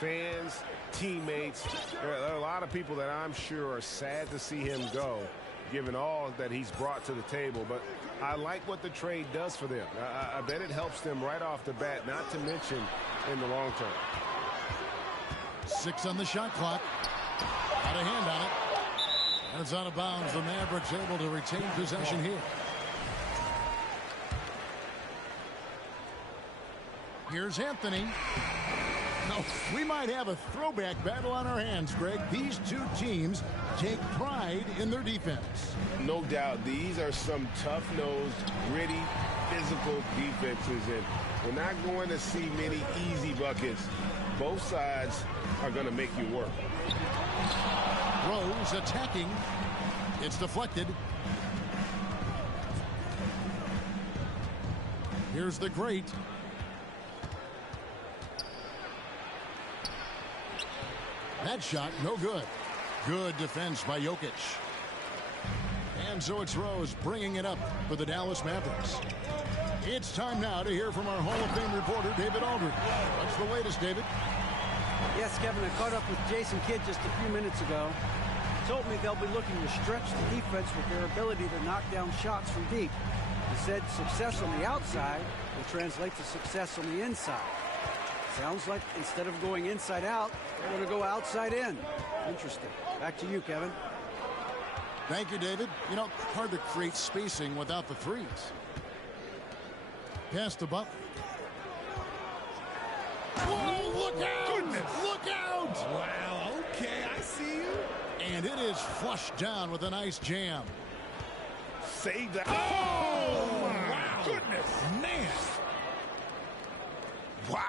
fans, teammates. There are a lot of people that I'm sure are sad to see him go, given all that he's brought to the table. But I like what the trade does for them. I bet it helps them right off the bat, not to mention in the long term. 6 on the shot clock. Got a hand on it. And it's out of bounds. The Mavericks able to retain possession here. Here's Anthony. No, we might have a throwback battle on our hands, Greg. These two teams take pride in their defense. No doubt. These are some tough-nosed, gritty, physical defenses. And we're not going to see many easy buckets. Both sides are going to make you work. Rose attacking. It's deflected. Here's the great. That shot, no good. Good defense by Jokic. And so it's Rose bringing it up for the Dallas Mavericks. It's time now to hear from our Hall of Fame reporter, David Aldridge. What's the latest, David? Yes, Kevin, I caught up with Jason Kidd just a few minutes ago. He told me they'll be looking to stretch the defense with their ability to knock down shots from deep. He said success on the outside will translate to success on the inside. Sounds like instead of going inside out, they're going to go outside in. Interesting. Back to you, Kevin. Thank you, David. You know, hard to create spacing without the threes. Pass to Butler. Whoa, look out! Goodness. Look out! Wow, okay, I see you. And it is flushed down with a nice jam. Save that. Oh, my wow. goodness. Man. Wow.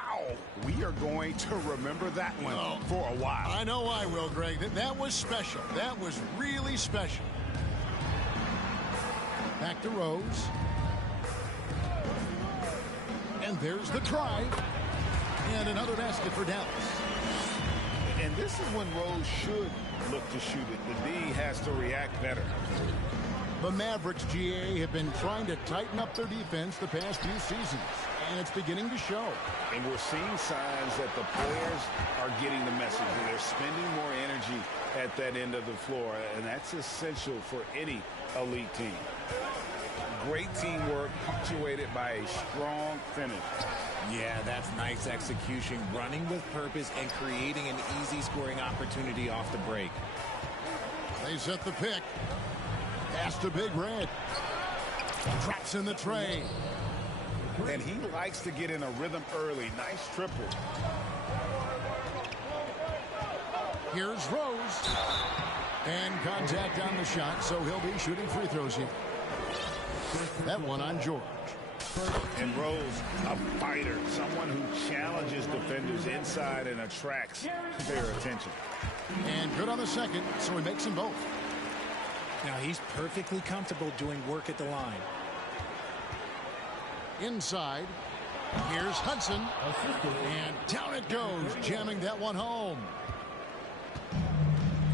We are going to remember that one for a while. I know I will, Greg. That was special. That was really special. Back to Rose. And there's the drive. And another basket for Dallas. And this is when Rose should look to shoot it. The D has to react better. The Mavericks, GA, have been trying to tighten up their defense the past few seasons. And it's beginning to show. And we're seeing signs that the players are getting the message. And they're spending more energy at that end of the floor. And that's essential for any elite team. Great teamwork punctuated by a strong finish. Yeah, that's nice execution, running with purpose and creating an easy scoring opportunity off the break. They set the pick. Pass to Big Red. Drops in the tray. And he likes to get in a rhythm early. Nice triple. Here's Rose. And contact on the shot, so he'll be shooting free throws here. That one on George. And Rose, a fighter, someone who challenges defenders inside and attracts their attention. And good on the second, so he makes them both. Now he's perfectly comfortable doing work at the line. Inside, here's Hudson. And down it goes, jamming that one home.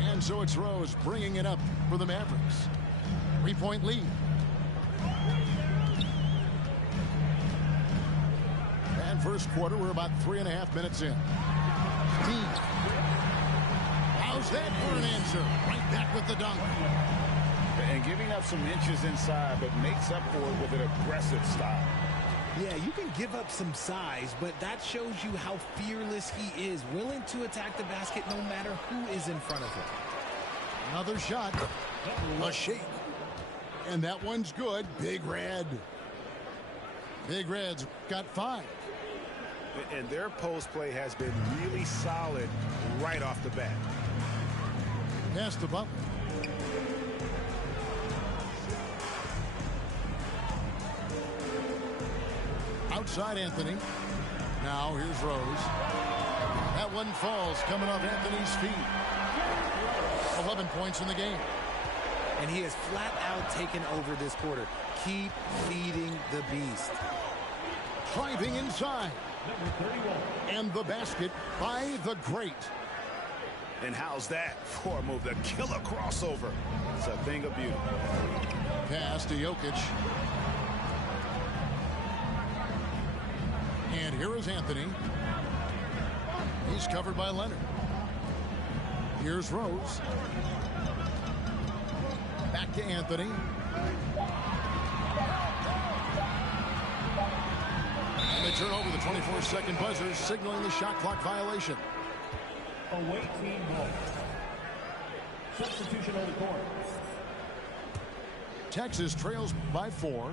And so it's Rose bringing it up for the Mavericks. 3-point lead. And first quarter, we're about 3.5 minutes in. Steve. How's that for an answer? Right back with the dunk. And giving up some inches inside, but makes up for it with an aggressive style. Yeah, you can give up some size, but that shows you how fearless he is, willing to attack the basket no matter who is in front of him. Another shot. A shake. And that one's good. Big Red. Big Red's got 5. And their post play has been really solid right off the bat. Pass to Butler. Outside Anthony. Now here's Rose. That one falls coming off Anthony's feet. 11 points in the game. And he has flat out taken over this quarter. Keep feeding the beast. Driving inside. And the basket by the great. And how's that for a move? The killer crossover. It's a thing of beauty. Pass to Jokic. And here is Anthony. He's covered by Leonard. Here's Rose. Back to Anthony. And they turn over the 24-second buzzer, signaling the shot clock violation. Away team ball. Substitution on the court. Texas trails by 4.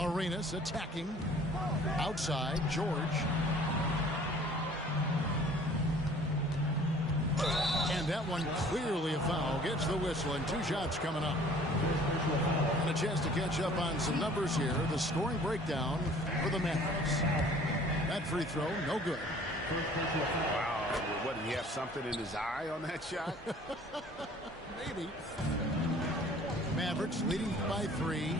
Arenas attacking. Outside, George. And that one clearly a foul. Gets the whistle, and 2 shots coming up. And a chance to catch up on some numbers here. The scoring breakdown for the Mavs. That free throw, no good. Wow, what, did he have something in his eye on that shot? Maybe. Mavericks leading by 3.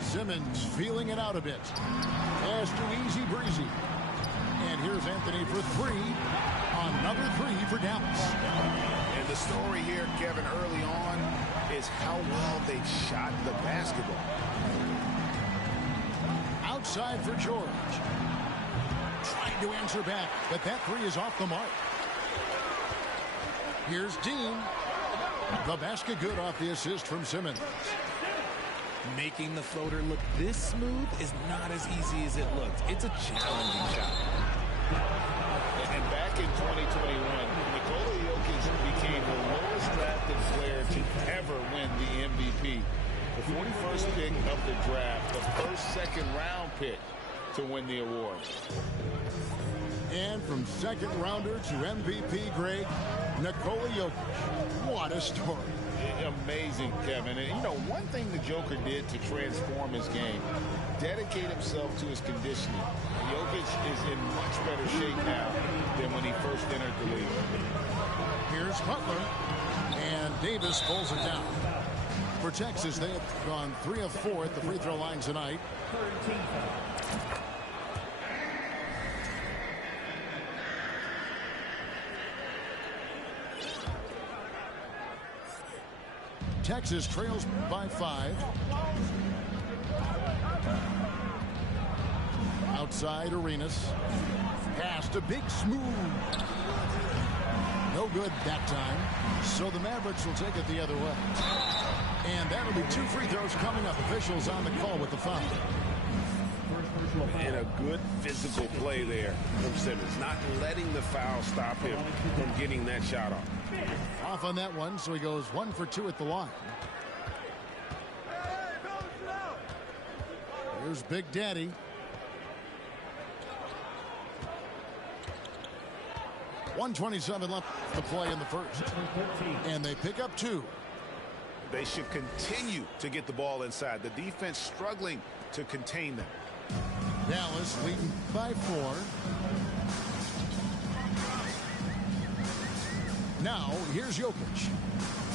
Simmons feeling it out a bit. Pass to Easy Breezy. And here's Anthony for 3 on number 3 for Dallas. And the story here, Kevin, early on is how well they shot the basketball. Outside for George. Trying to answer back, but that 3 is off the mark. Here's Dean. The basket good off the assist from Simmons. Making the floater look this smooth is not as easy as it looked. It's a challenging shot. And back in 2021, Nikola Jokic became the lowest drafted player to ever win the MVP. The 41st pick of the draft, the first second-round pick to win the award. And from second rounder to MVP grade, Nikola Jokic. What a story. Amazing, Kevin. And, you know, one thing the Joker did to transform his game, dedicate himself to his conditioning. Jokic is in much better shape now than when he first entered the league. Here's Butler. And Davis pulls it down. For Texas, they have gone 3 of 4 at the free throw line tonight. Texas trails by 5. Outside Arenas. Pass to Big Smooth. No good that time. So the Mavericks will take it the other way. And that'll be 2 free throws coming up. Officials on the call with the foul. And a good physical play there from Simmons, not letting the foul stop him from getting that shot off. Off on that one, so he goes 1 for 2 at the line. Here's Big Daddy. .127 left to play in the first. And they pick up 2. They should continue to get the ball inside. The defense struggling to contain them. Dallas leading by 4. Now, here's Jokic.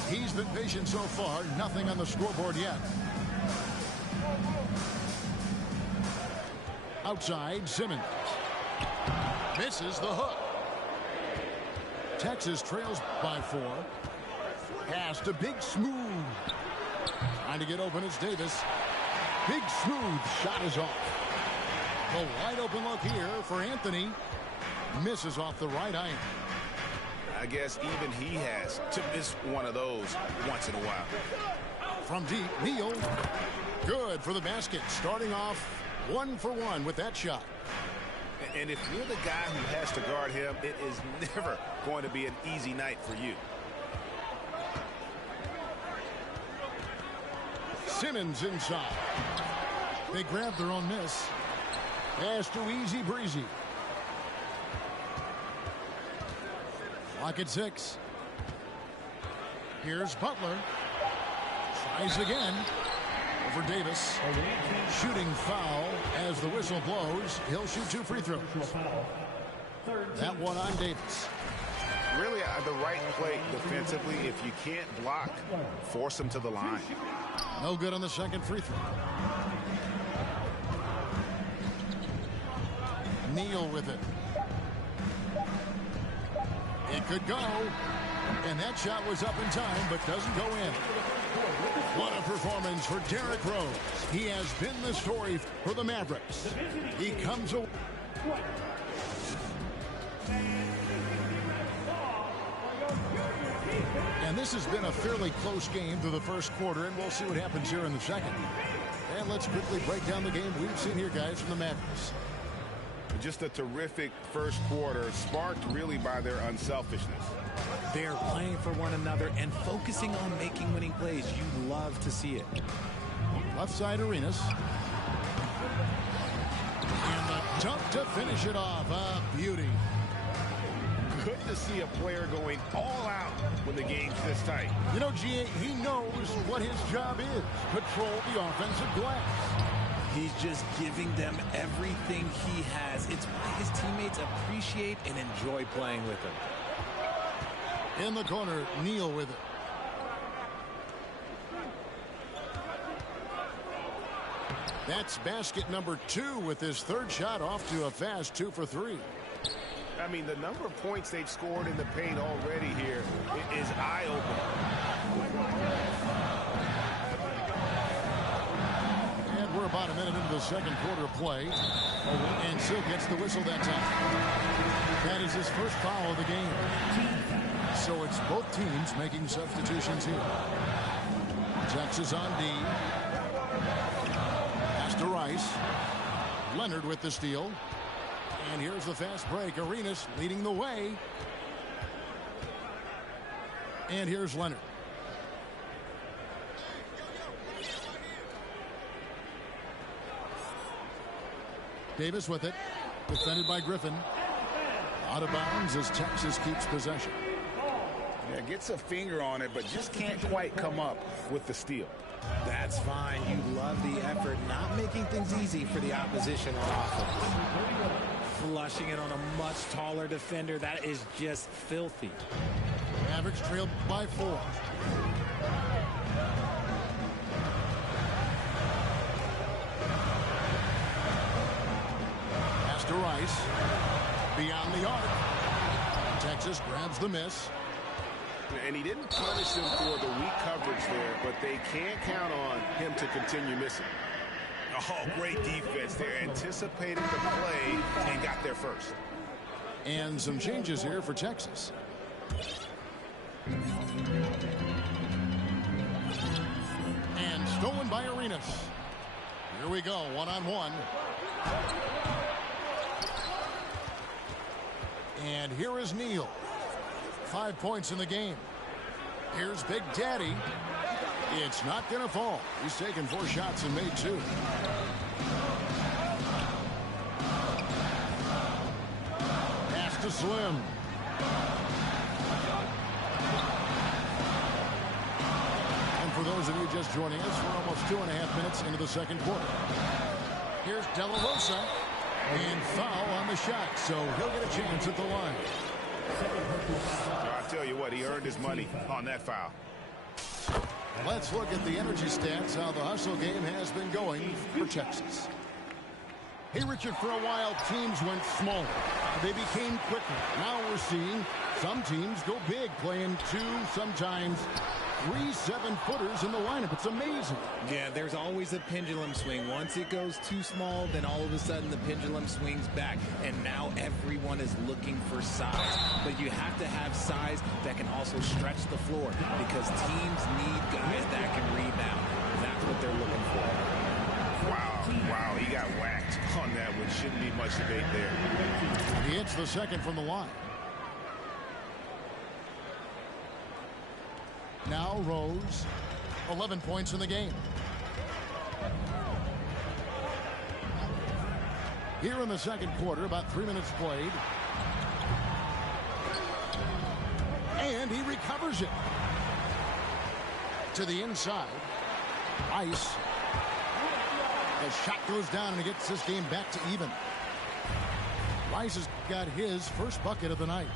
He's been patient so far. Nothing on the scoreboard yet. Outside, Simmons. Misses the hook. Texas trails by 4. Pass to Big Smooth. Trying to get open is Davis. Big Smooth shot is off. The wide open look here for Anthony. Misses off the right iron. I guess even he has to miss one of those once in a while. From deep, Neal. Good for the basket. Starting off 1 for 1 with that shot. And if you're the guy who has to guard him, it is never going to be an easy night for you. Simmons inside. They grab their own miss. Pass to Easy Breezy. Clock at 6. Here's Butler. Tries again. Over Davis. Shooting foul as the whistle blows. He'll shoot 2 free throws. That one on Davis. Really, the right play defensively. If you can't block, force him to the line. No good on the second free throw. Neal with it. It could go. And that shot was up in time, but doesn't go in. What a performance for Derrick Rose. He has been the story for the Mavericks. He comes away. And this has been a fairly close game through the first quarter, and we'll see what happens here in the second. And let's quickly break down the game we've seen here, guys, from the Mavericks. Just a terrific first quarter, sparked really by their unselfishness. They're playing for one another and focusing on making winning plays. You love to see it. Left side, Arenas. And the dunk to finish it off. A beauty. Good to see a player going all out when the game's this tight. You know, G.A., he knows what his job is. Control the offensive glass. He's just giving them everything he has. It's why his teammates appreciate and enjoy playing with him. In the corner, Neal with it. That's basket number 2 with his third shot off to a fast 2 for 3. I mean, the number of points they've scored in the paint already here is eye-opening. And we're about a minute into the second quarter of play. And Silk gets the whistle that time. That is his first foul of the game. So it's both teams making substitutions here. Texas on D. Pass to Rice. Leonard with the steal. And here's the fast break. Arenas leading the way. And here's Leonard. Davis with it. Defended by Griffin. Out of bounds as Texas keeps possession. Yeah, gets a finger on it, but just can't quite come up with the steal. That's fine. You love the effort, not making things easy for the opposition on offense. Flushing it on a much taller defender. That is just filthy. Mavericks trailed by 4. Pass to Rice. Beyond the arc. Texas grabs the miss. And he didn't punish him for the weak coverage there, but they can't count on him to continue missing. Oh, great defense there. Anticipated the play and got there first. And some changes here for Texas. And stolen by Arenas. Here we go, one-on-one. And here is Neal. 5 points in the game. Here's Big Daddy. It's not going to fall. He's taken 4 shots and made 2. Pass to Slim. And for those of you just joining us, we're almost 2.5 minutes into the second quarter. Here's De La Rosa. And foul on the shot, so he'll get a chance at the line. I tell you what, he earned his money on that foul. Let's look at the energy stats, how the hustle game has been going for Texas. Hey, Richard, for a while, teams went smaller. They became quicker. Now we're seeing some teams go big, playing 2, sometimes 3 7-footers in the lineup. It's amazing. Yeah, there's always a pendulum swing. Once it goes too small, then all of a sudden the pendulum swings back. And now everyone is looking for size. But you have to have size that can also stretch the floor because teams need guys that can rebound. That's what they're looking for. Wow, he got whacked on that one. Shouldn't be much debate there. He hits the second from the line. Now Rose, 11 points in the game. Here in the second quarter, about 3 minutes played. And he recovers it. To the inside. Rice. The shot goes down and it gets this game back to even. Rice has got his first bucket of the night.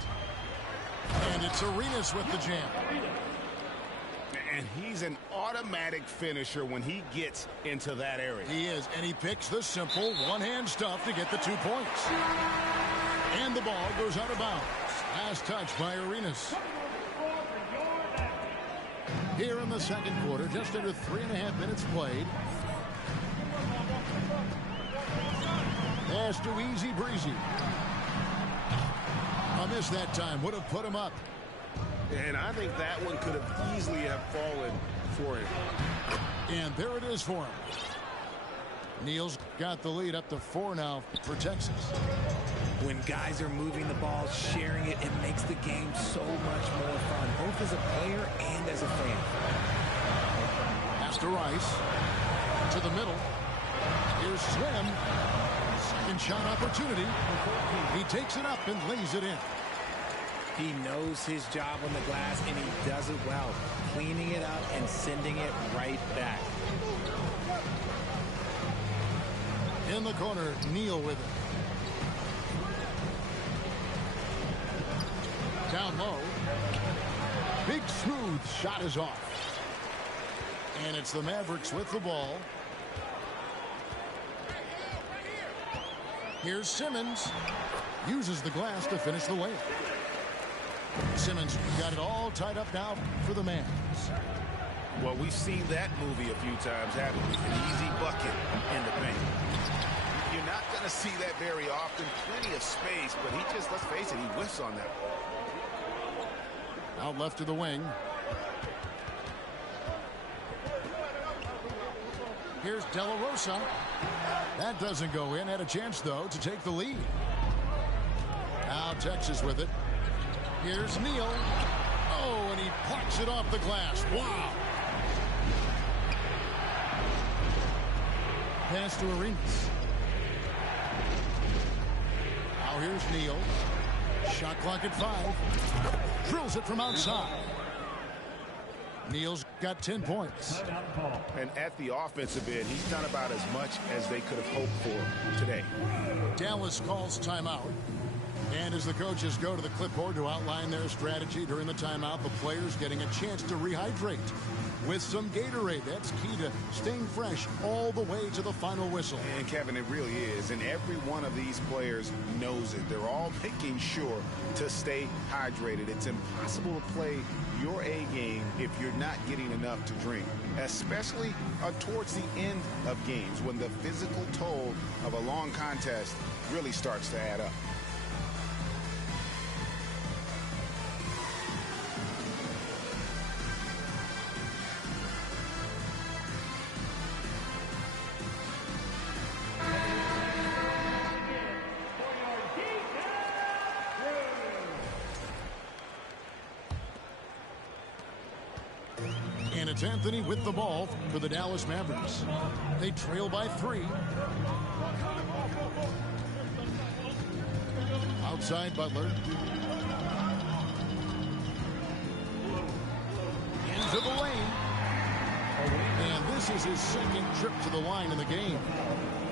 And it's Arenas with the jam. And he's an automatic finisher when he gets into that area. He is, and he picks the simple one-hand stuff to get the 2 points. And the ball goes out of bounds. Last touch by Arenas. Here in the second quarter, just under 3.5 minutes played. Pass to Easy Breezy. A miss that time. Would have put him up. And I think that one could have easily have fallen for him. And there it is for him. Neal's got the lead up to 4 now for Texas. When guys are moving the ball, sharing it, it makes the game so much more fun, both as a player and as a fan. Pass to Rice. To the middle. Here's Slim. Second shot opportunity. He takes it up and lays it in. He knows his job on the glass, and he does it well, cleaning it up and sending it right back. In the corner, Neal with it. Down low. Big smooth shot is off. And it's the Mavericks with the ball. Here's Simmons. Uses the glass to finish the layup. Simmons got it all tied up now for the Mavs. Well, we've seen that movie a few times, haven't we? An easy bucket in the paint. You're not going to see that very often. Plenty of space, but he just, let's face it, he whiffs on that. Out left to the wing. Here's De La Rosa. That doesn't go in. Had a chance, though, to take the lead. Now Texas with it. Here's Neal. Oh, and he parks it off the glass. Wow. Pass to Arenas. Now here's Neal. Shot clock at 5. Drills it from outside. Neal's got 10 points. And at the offensive end, he's done about as much as they could have hoped for today. Dallas calls timeout. And as the coaches go to the clipboard to outline their strategy during the timeout, the players getting a chance to rehydrate with some Gatorade. That's key to staying fresh all the way to the final whistle. And Kevin, it really is. And every one of these players knows it. They're all making sure to stay hydrated. It's impossible to play your A game if you're not getting enough to drink, especially towards the end of games when the physical toll of a long contest really starts to add up. And it's Anthony with the ball for the Dallas Mavericks. They trail by 3. Outside Butler. Into the lane. And this is his second trip to the line in the game.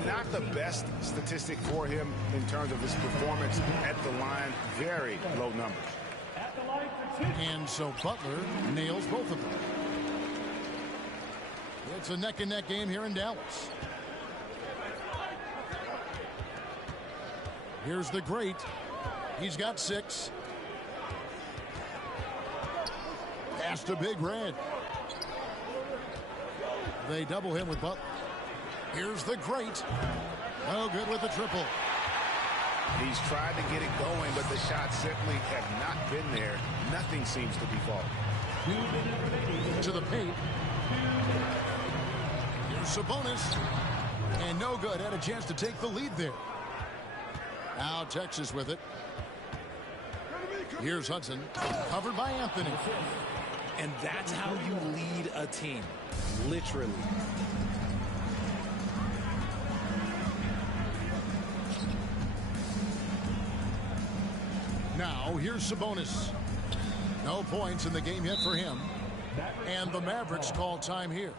Not the best statistic for him in terms of his performance at the line. Very low numbers. And so Butler nails both of them. It's a neck-and-neck game here in Dallas. Here's the great. He's got 6. Pass to Big Red. They double him with Butler. Here's the great. No good with the triple. He's tried to get it going, but the shots simply have not been there. Nothing seems to be falling. To the paint. Here's Sabonis. And no good. Had a chance to take the lead there. Now Texas with it. Here's Hudson. Covered by Anthony. And that's how you lead a team. Literally. Now here's Sabonis. No points in the game yet for him. And the Mavericks call time here.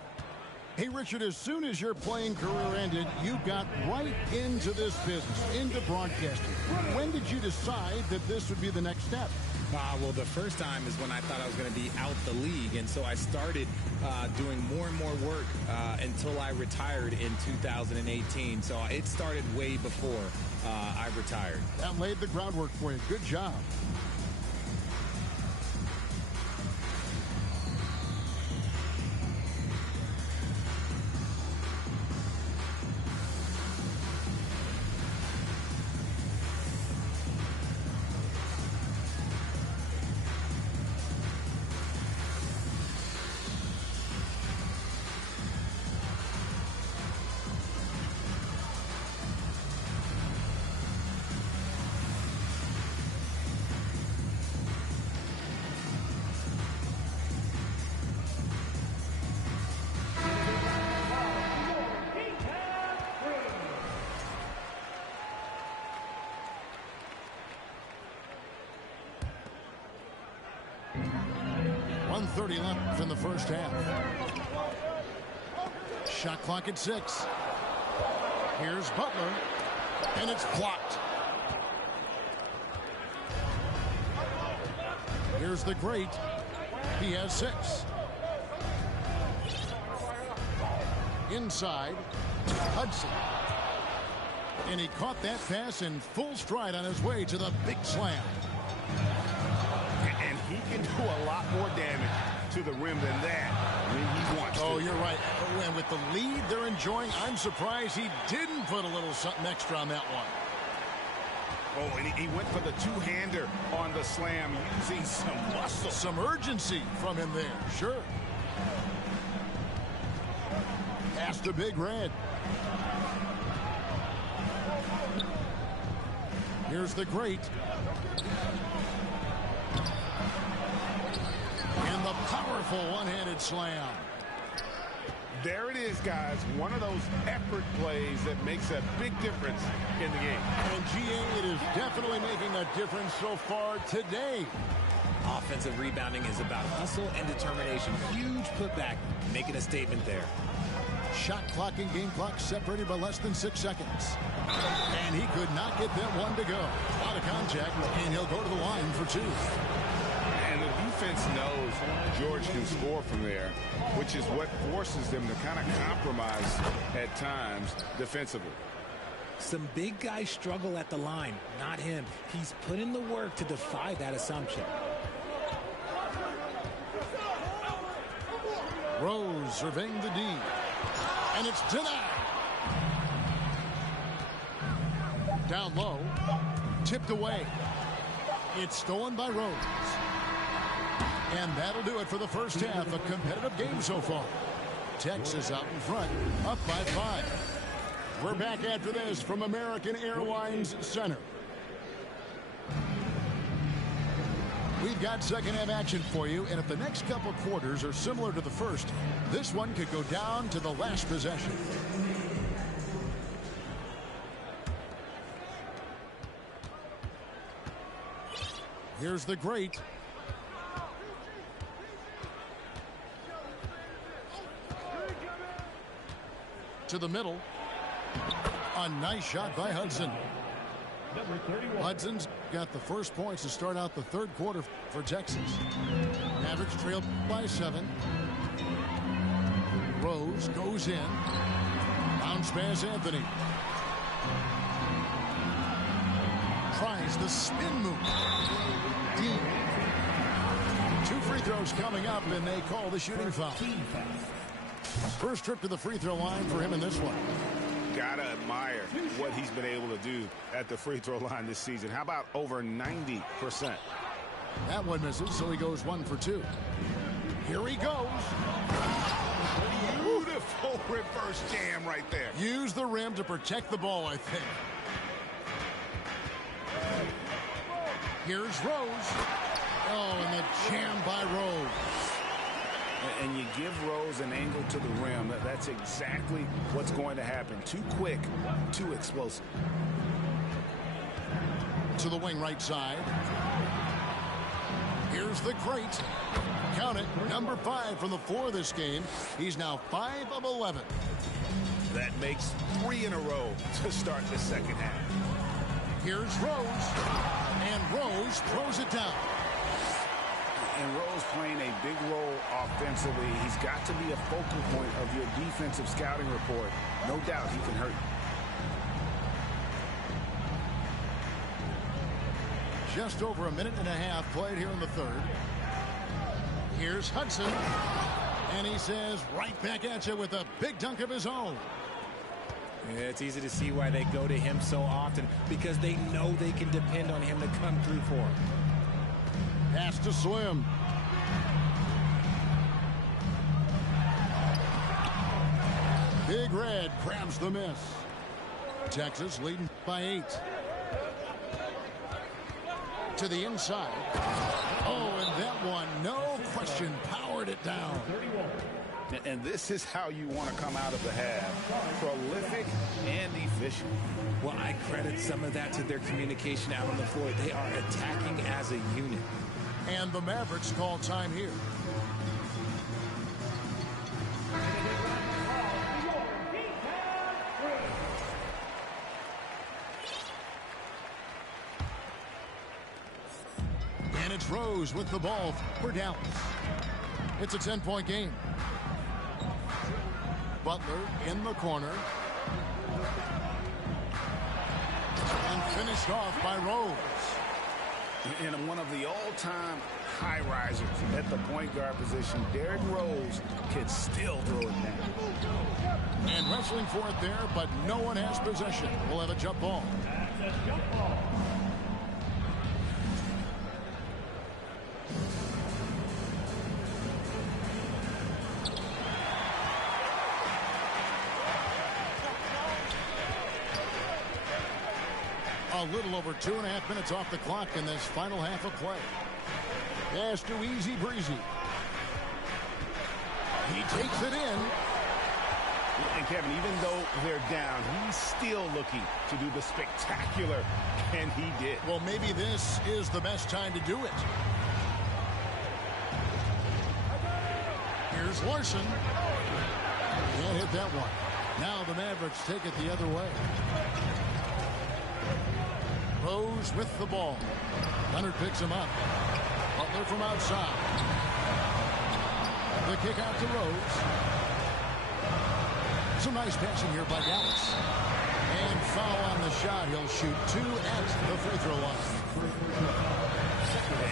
Hey, Richard, as soon as your playing career ended, you got right into this business, into broadcasting. When did you decide that this would be the next step? Well, the first time is when I thought I was going to be out the league, and so I started doing more and more work until I retired in 2018. So it started way before I retired. That laid the groundwork for you. Good job. 1:30 left in the first half. Shot clock at 6. Here's Butler, and it's blocked. Here's the great. He has 6. Inside, Hudson. And he caught that pass in full stride on his way to the big slam. And he can do a lot more damage to the rim than that when he wants to. Oh, you're right. And with the lead they're enjoying, I'm surprised he didn't put a little something extra on that one. Oh, and he went for the two-hander on the slam, using some muscle. Some urgency from him there, sure. Pass the big red. Here's the great. And the powerful one-handed slam. There it is, guys. One of those effort plays that makes a big difference in the game. And GA, it is definitely making a difference so far today. Offensive rebounding is about hustle and determination. Huge putback, making a statement there. Shot clock and game clock separated by less than 6 seconds. And he could not get that one to go. Out of contact, and he'll go to the line for 2. And the defense knows George can score from there, which is what forces them to kind of compromise at times defensively. Some big guys struggle at the line, not him. He's put in the work to defy that assumption. Rose surveying the D. And it's denied. Down low. Tipped away. It's stolen by Rose. And that'll do it for the first half. A competitive game so far. Texas out in front, up by 5. We're back after this from American Airlines Center. We've got second half action for you, and if the next couple quarters are similar to the first, this one could go down to the last possession. Here's the great. To the middle. A nice shot by Hudson. Hudson's got the first points to start out the third quarter for Texas. Mavericks trail by 7. Rose goes in. Bounce pass Anthony. Tries the spin move. Deep. 2 free throws coming up, and they call the shooting foul. First trip to the free throw line for him in this one. Gotta admire what he's been able to do at the free throw line this season. How about over 90%? That one misses, so he goes 1 for 2. Here he goes. Beautiful reverse jam right there. Use the rim to protect the ball, I think. Here's Rose. Oh, and the jam by Rose. And you give Rose an angle to the rim. That's exactly what's going to happen. Too quick, too explosive. To the wing right side. Here's the great. Count it, number 5 from the floor this game. He's now 5 of 11. That makes 3 in a row to start the second half. Here's Rose. And Rose throws it down. And Rose playing a big role offensively. He's got to be a focal point of your defensive scouting report. No doubt he can hurt you. Just over a minute and a half played here in the third. Here's Hudson. And he says, right back at you with a big dunk of his own. Yeah, it's easy to see why they go to him so often, because they know they can depend on him to come through for them. Pass to Slim. Big Red grabs the miss. Texas leading by 8. To the inside. Oh, and that one, no question, powered it down. And this is how you want to come out of the half. Prolific and efficient. Well, I credit some of that to their communication out on the floor. They are attacking as a unit. And the Mavericks call time here. It's Rose with the ball for Dallas. It's a 10-point game. Butler in the corner. And finished off by Rose. And one of the all-time high risers at the point guard position, Derrick Rose can still throw it down. And wrestling for it there, but no one has possession. We'll have a jump ball. That's a jump ball. A little over 2.5 minutes off the clock in this final half of play. Pass to Easy Breezy. He takes it in. And Kevin, even though they're down, he's still looking to do the spectacular, and he did. Well, maybe this is the best time to do it. Here's Larson. Can't hit that one. Now the Mavericks take it the other way. Rose with the ball. Leonard picks him up. Butler from outside. The kick out to Rose. Some nice passing here by Dallas. And foul on the shot. He'll shoot 2 at the free throw line.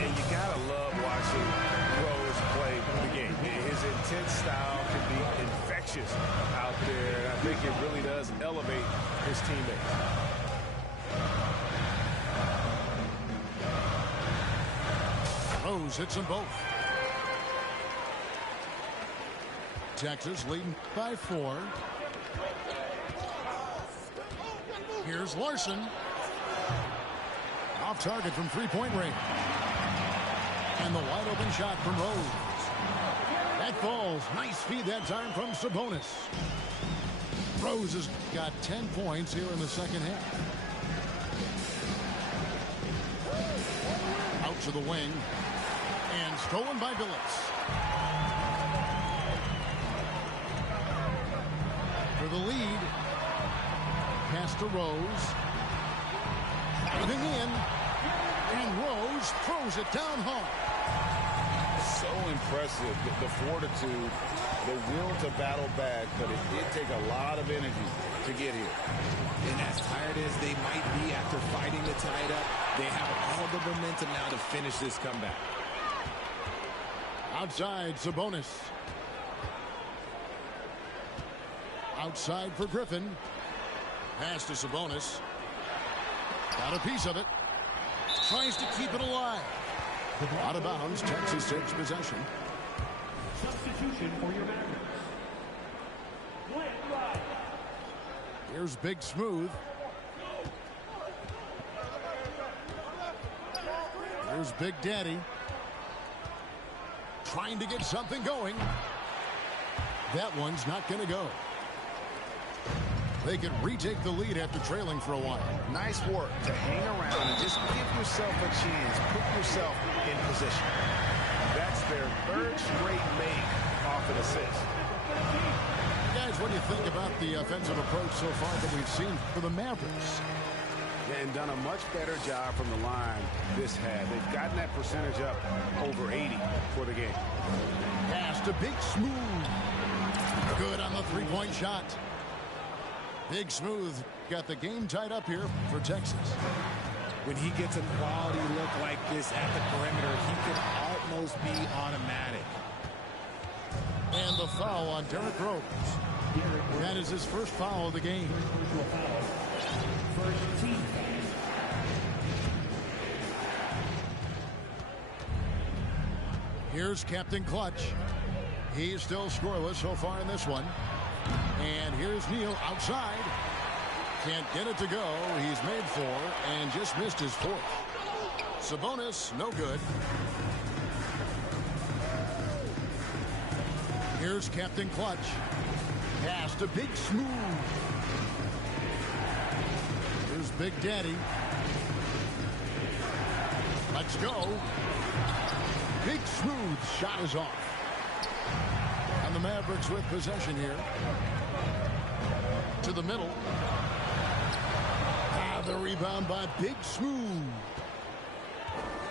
And you gotta love watching Rose play the game. His intense style can be infectious out there. And I think it really does elevate his teammates. Rose hits them both. Texas leading by 4. Here's Larson. Off target from three-point range. And the wide open shot from Rose. That falls. Nice feed that time from Sabonis. Rose has got 10 points here in the second half. Out to the wing. And stolen by Billups. For the lead. Pass to Rose. Driving in. And Rose throws it down hard. So impressive. The fortitude, the will to battle back, but it did take a lot of energy to get here. And as tired as they might be after fighting to tie it up, they have all the momentum now to finish this comeback. Outside, Sabonis. Outside for Griffin. Pass to Sabonis. Got a piece of it. Tries to keep it alive. Out of bounds. Texas takes possession. Substitution for your Mavericks. Here's Big Smooth. Here's Big Daddy. Trying to get something going. That one's not going to go. They can retake the lead after trailing for a while. Nice work to hang around and just give yourself a chance. Put yourself in position. That's their third straight make off an assist. Guys, what do you think about the offensive approach so far that we've seen for the Mavericks? And done a much better job from the line this half. They've gotten that percentage up over 80 for the game. Pass to Big Smooth. Good on the three-point shot. Big Smooth got the game tied up here for Texas. When he gets a quality look like this at the perimeter, he can almost be automatic. And the foul on Derrick Rose. That is his first foul of the game. First team. Here's Captain Clutch. He's still scoreless so far in this one. And here's Neal outside. Can't get it to go. He's made 4 and just missed his 4th. Sabonis, no good. Here's Captain Clutch. Pass to Big Smooth. Here's Big Daddy. Let's go. Big Smooth shot is off. And the Mavericks with possession here. To the middle. The rebound by Big Smooth.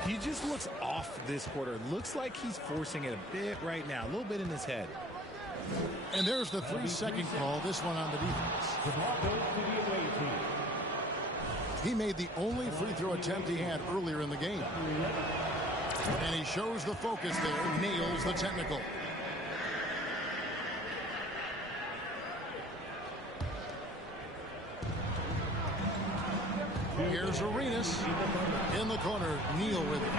He just looks off this quarter. Looks like he's forcing it a bit right now, a little bit in his head. And there's the 3-second call, this one on the defense. The ball goes to the away team. He made the only free throw attempt he had earlier in the game. And he shows the focus there, nails the technical. Here's Arenas in the corner, Neal with it.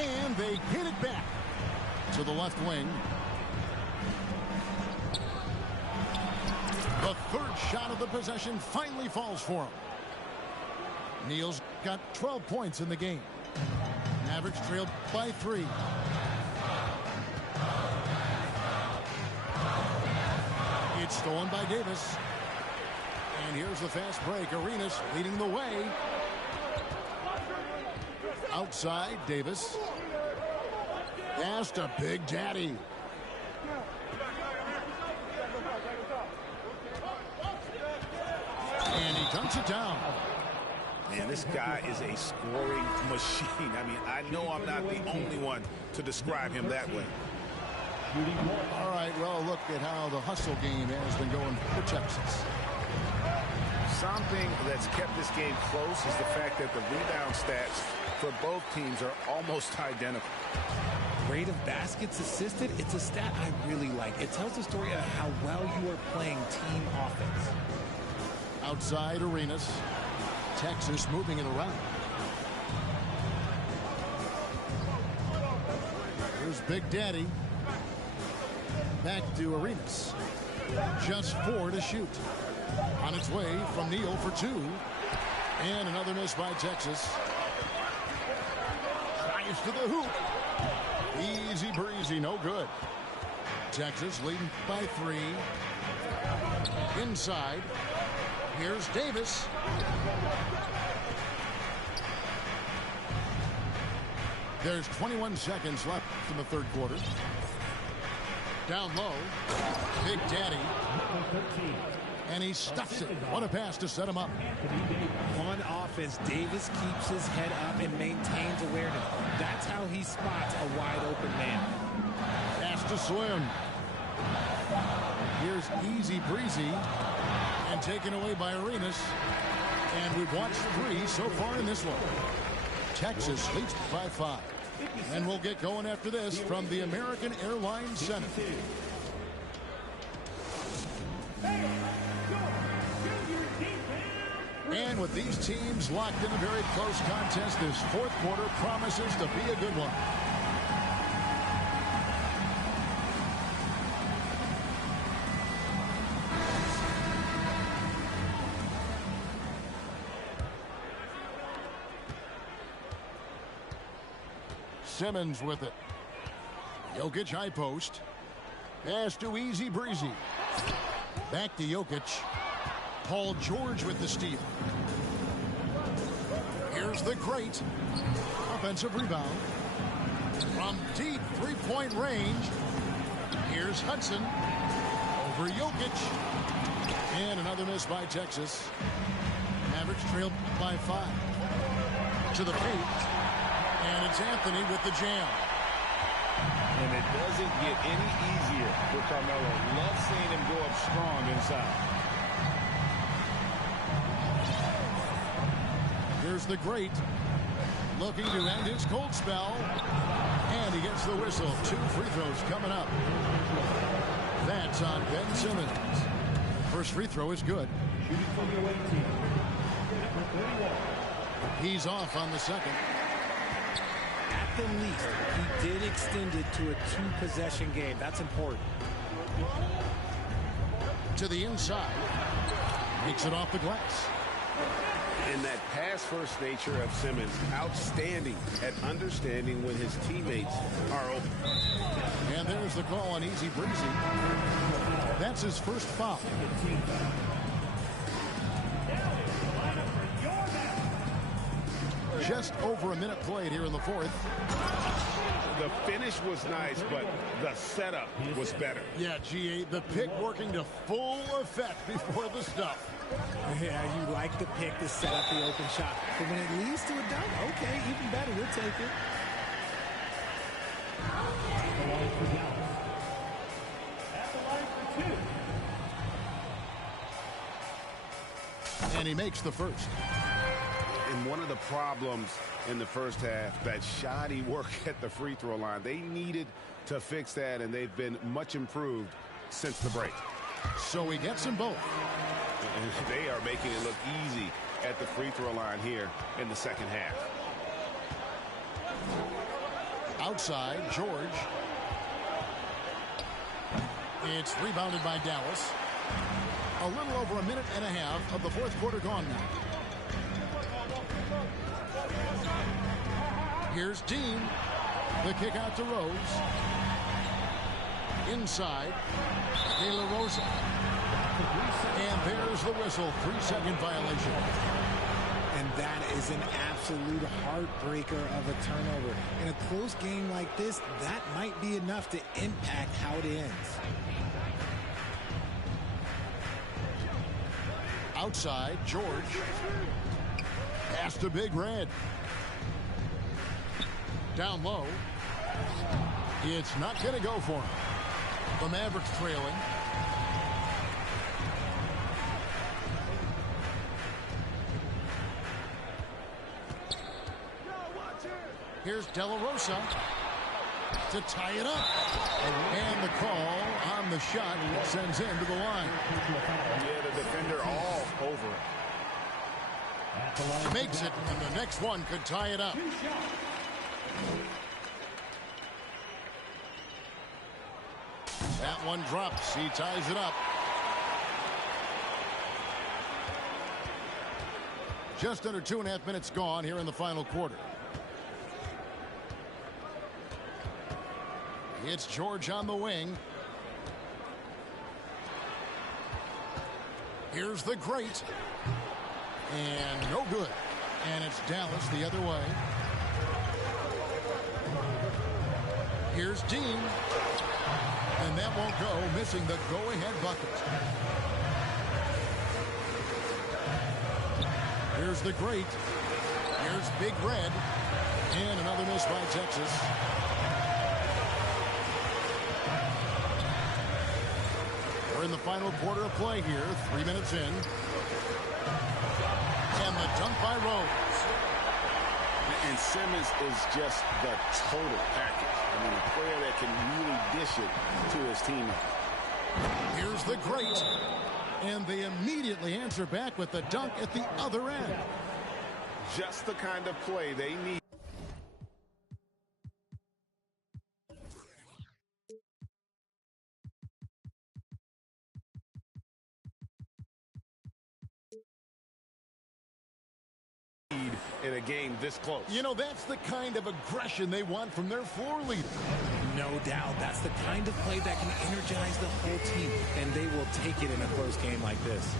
And they get it back to the left wing. The third shot of the possession finally falls for him. Neal's got 12 points in the game. Mavericks trailed by 3. It's stolen by Davis. And here's the fast break. Arenas leading the way. Outside, Davis. Pass to Big Daddy. And he dunks it down. Man, this guy is a scoring machine. I mean, I know I'm not the only one to describe him that way. All right, well, look at how the hustle game has been going for Texas. Something that's kept this game close is the fact that the rebound stats for both teams are almost identical. Rate of baskets assisted, it's a stat I really like. It tells the story of how well you are playing team offense. Outside Arenas. Texas moving it around. Here's Big Daddy. Back to Arenas. Just 4 to shoot. On its way from Neal for 2. And another miss by Texas. Tries to the hoop. Easy breezy, no good. Texas leading by 3. Inside. Here's Davis. There's 21 seconds left in the third quarter. Down low. Big Daddy. And he stuffs it. What a pass to set him up. On offense, Davis keeps his head up and maintains awareness. That's how he spots a wide open man. Pass to Slim. Here's Easy Breezy. And taken away by Arenas. And we've watched 3 so far in this one. Texas leads by 5. And we'll get going after this from the American Airlines Center. And with these teams locked in a very close contest, this fourth quarter promises to be a good one. Simmons with it. Jokic high post. Pass to Easy Breezy. Back to Jokic. Paul George with the steal. Here's the great offensive rebound. From deep three-point range. Here's Hudson. Over Jokic. And another miss by Texas. Mavericks trailed by 5. To the paint. And it's Anthony with the jam. And it doesn't get any easier for Carmelo. Love seeing him go up strong inside. Here's the great. Looking to end his cold spell. And he gets the whistle. 2 free throws coming up. That's on Ben Simmons. First free throw is good. He's off on the second. At the least, he did extend it to a 2-possession game. That's important. To the inside. Makes it off the glass. And that pass-first nature of Simmons, outstanding at understanding when his teammates are open. And there's the call on Easy Breezy. That's his first foul. Just over a minute played here in the fourth. The finish was nice, but the setup was better. Yeah, GA, the pick working to full effect before the stuff. Yeah, you like the pick to set up the open shot. But when it leads to a dunk, okay, even better. You'll take it. At the line for Dallas. At the line for 2. And he makes the first. And one of the problems in the first half, that shoddy work at the free throw line. They needed to fix that, and they've been much improved since the break. So he gets them both. And they are making it look easy at the free throw line here in the second half. Outside, George. It's rebounded by Dallas. A little over a minute and a half of the fourth quarter gone now. Here's Dean. The kick out to Rose. Inside, De La Rosa. And there's the whistle. 3-second violation. And that is an absolute heartbreaker of a turnover. In a close game like this, that might be enough to impact how it ends. Outside, George. Pass to Big Red. Down low. It's not going to go for him. The Mavericks trailing. Here's De La Rosa to tie it up. And the call on the shot sends him to the line. Yeah, the defender all over it. Makes it, and the next one could tie it up. That one drops. He ties it up. Just under 2.5 minutes gone here in the final quarter. It's George on the wing. Here's the great. And no good. And it's Dallas the other way. Here's Dean. And that won't go, missing the go-ahead bucket. Here's the great. Here's Big Red. And another miss by Texas. We're in the final quarter of play here, 3 minutes in. And the dunk by Rose. And Simmons is just the total package. I mean, a player that can really dish it to his teammates. Here's the great. And they immediately answer back with the dunk at the other end. Just the kind of play they need. In a game this close. You know, that's the kind of aggression they want from their floor leader. No doubt. That's the kind of play that can energize the whole team, and they will take it in a close game like this.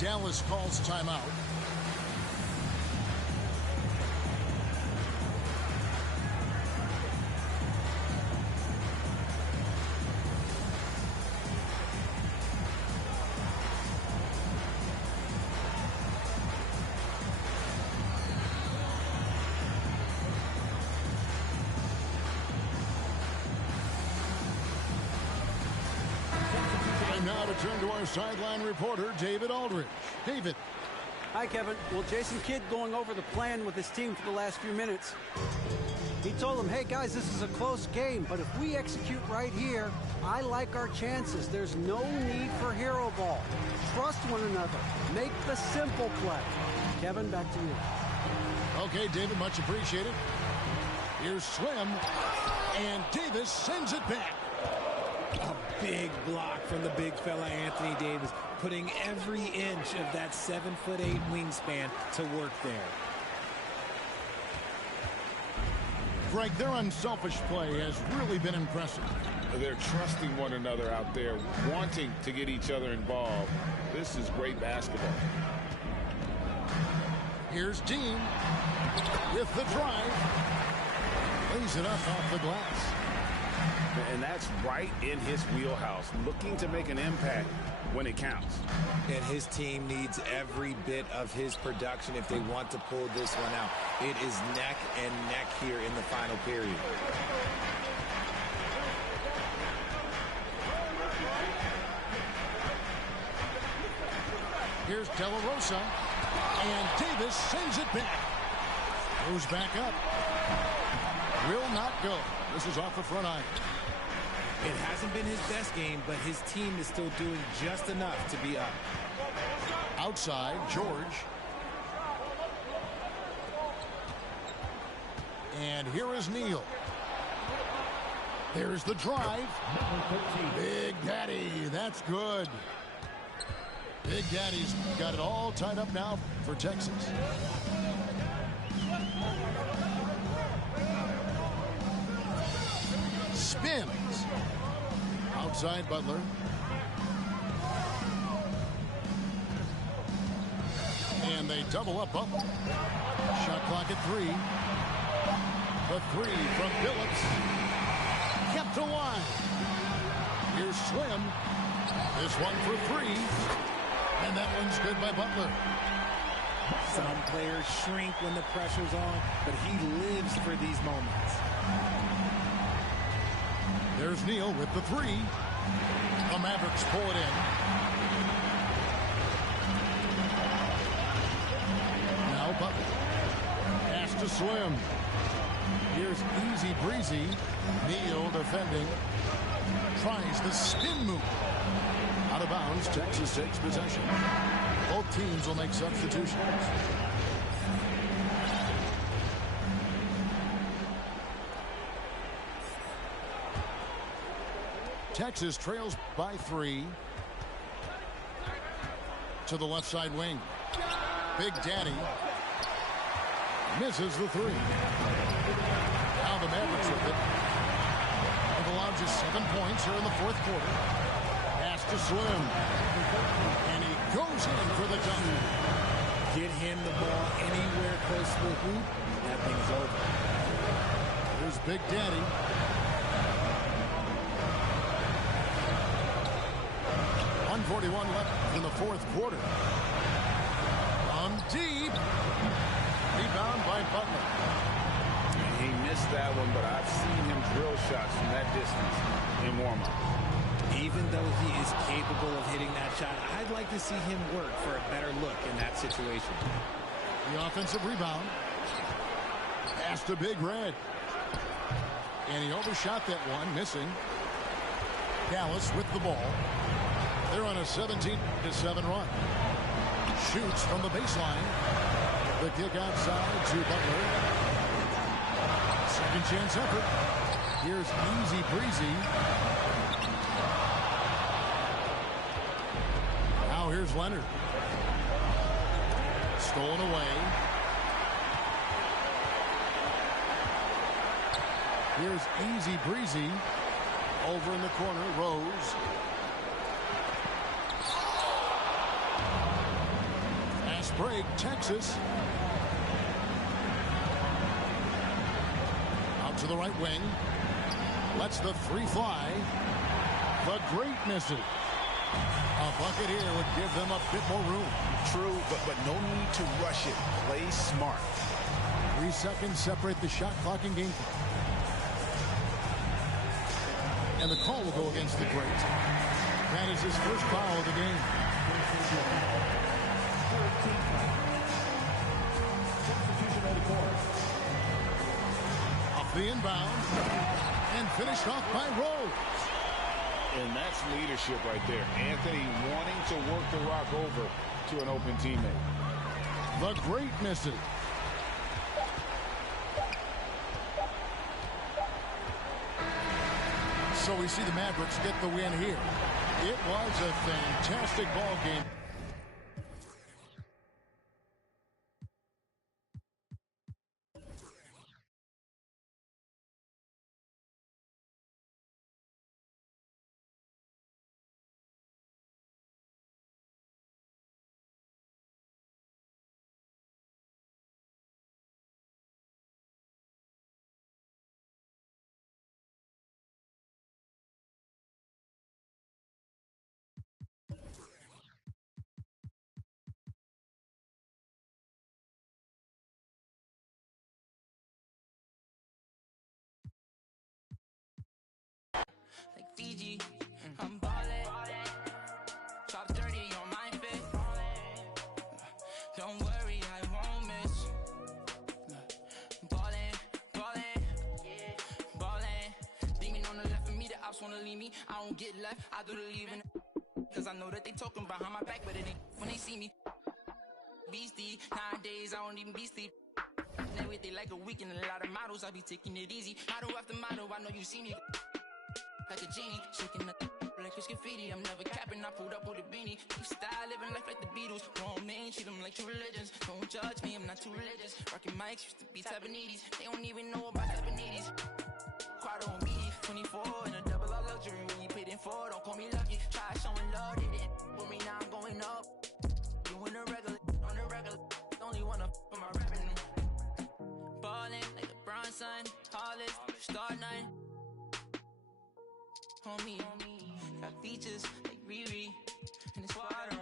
Dallas calls timeout. Now to turn to our sideline reporter, David Aldridge. David. Hi, Kevin. Well, Jason Kidd going over the plan with his team for the last few minutes. He told them, hey, guys, this is a close game, but if we execute right here, I like our chances. There's no need for hero ball. Trust one another. Make the simple play. Kevin, back to you. Okay, David, much appreciated. Here's Slim, and Davis sends it back. A big block from the big fella Anthony Davis, putting every inch of that 7'8" wingspan to work there. Greg, their unselfish play has really been impressive. They're trusting one another out there, wanting to get each other involved. This is great basketball. Here's Dean with the drive. Lays it up off the glass. And that's right in his wheelhouse, looking to make an impact when it counts. And his team needs every bit of his production if they want to pull this one out. It is neck and neck here in the final period. Here's De La Rosa, and Davis sends it back. Goes back up. Will not go. This is off the front iron. It hasn't been his best game, but his team is still doing just enough to be up. Outside, George. And here is Neal. There's the drive. Big Daddy, that's good. Big Daddy's got it all tied up now for Texas. Spins. Outside Butler. And they double up Butler. Shot clock at 3. The 3 from Phillips. Kept alive. Here's Slim. This one for 3. And that one's good by Butler. Some players shrink when the pressure's on, but he lives for these moments. There's Neal with the 3. The Mavericks pull it in. Now Butler. Pass to Slim. Here's Easy Breezy. Neal defending. Tries the spin move. Out of bounds, Texas takes possession. Both teams will make substitutions. Texas trails by 3. To the left side wing. Big Daddy misses the 3. Now the Mavericks with it. They've allowed just 7 points here in the fourth quarter. Pass to Slim. And he goes in for the dunk. Get him the ball anywhere close to the hoop. That thing's over. Here's Big Daddy. .141 left in the fourth quarter. On deep. Rebound by Butler. He missed that one, but I've seen him drill shots from that distance in warm-up. Even though he is capable of hitting that shot, I'd like to see him work for a better look in that situation. The offensive rebound. Pass to Big Red. And he overshot that one, missing. Dallas with the ball. They're on a 17-7 run. Shoots from the baseline. The kick outside to Butler. Second chance effort. Here's Easy Breezy. Now here's Leonard. Stolen away. Here's Easy Breezy. Over in the corner, Rose. Fast break, Texas. Out to the right wing. Lets the 3 fly. The Great misses. A bucket here would give them a bit more room. True, but no need to rush it. Play smart. 3 seconds separate the shot clock and game clock. And the call will go against the Great. That is his first foul of the game. Off the inbound. And finished off by Rose. And that's leadership right there. Anthony wanting to work the rock over to an open teammate. The Great misses. So we see the Mavericks get the win here. It was a fantastic ball game. like Fiji. I'm ballin', top 30 on my fit. Don't worry, I won't miss. Ballin', beaming on the left of me, the ops wanna leave me. I don't get left, I do the leaving. Cause I know that they talking behind my back, but it ain't when they see me. Beastie, nowadays I don't even be sleep. They with they like a weekend, a lot of models, I be taking it easy. Model after model, I know you see me. Like a genie, shaking the like it's graffiti. I'm never capping, I pulled up with a beanie. Keep style, living life like the Beatles. Grown men, treat them like true religions. Don't judge me, I'm not too religious. Rocking mics, used to be Tabanese. They don't even know about Tabanese. Quad on me, 24 in a double R luxury. When you paid in for, don't call me lucky. Try showing love, they didn't with me, now I'm going up. Doing the regular, on the regular. Only wanna for my rapping. Ballin' like LeBron, son. Tallest, star 9. Homie, got features like Riri. And it's water